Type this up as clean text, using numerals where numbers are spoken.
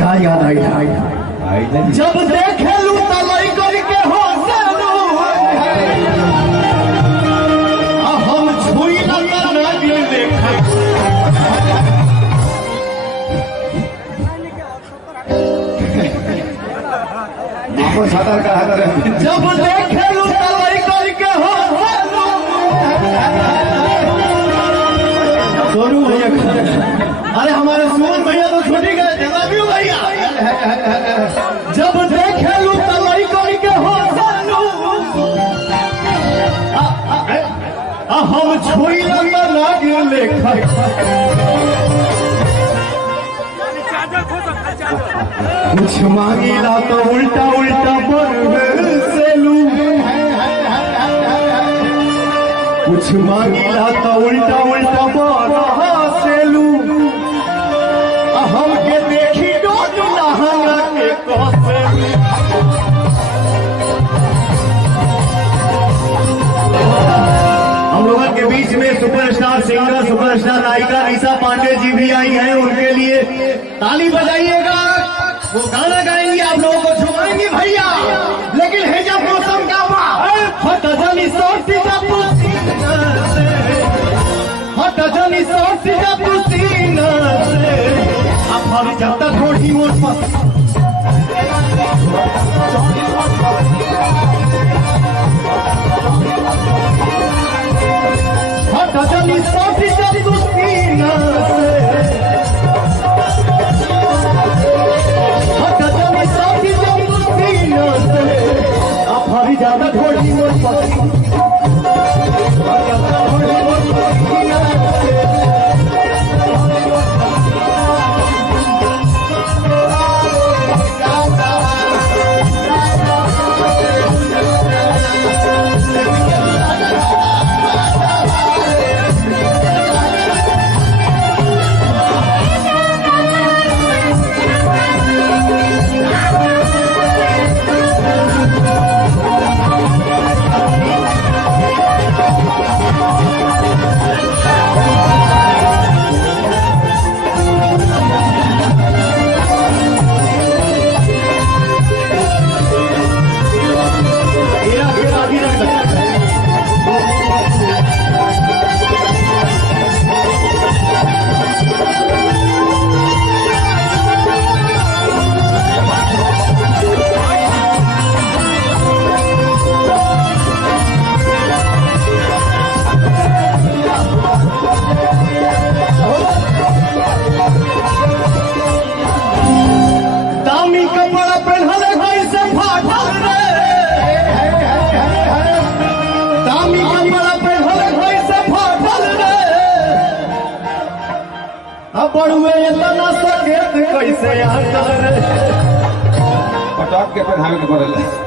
का याद आई जब देखे लू तलई करके हो हम छुई लगा सातर का जब देखे लू तलई करके हो सोनू भैया अरे हमारे सुमन भैया तो छोटी गए जवाबियों भैया जब देखे लू तलई करके हो हम छुई लगा लागे कुछ मांगीला तो उल्टा उल्टा बरसेलू कुछ मांगीला तो उल्टा उल्टा बरसेलू हम के देखी डोट लहंगा के कसेलू हम लोगों के बीच में सुपरस्टार सिंगर सुपरस्टार नायिका रीसा पांडे जी भी आई हैं। उनके लिए ताली बजाइएगा। वो गाना गाएंगी, आप लोगों को छुपाएंगी भैया। लेकिन है जब मौसम का हटजनी सोची जब हटजनी सोची जब सीना से अब हम जब तक थोड़ी मोट हटजनी सोची जब सीना से ज्यादा थोड़ी दामी कपड़ा पहनले कैसे फाटल रे दामी कपड़ा पहनले कैसे फाटल रे अब बड़ुए इतना सकेत कैसे आटल रे पटाख के पहनावे के पड़ेला।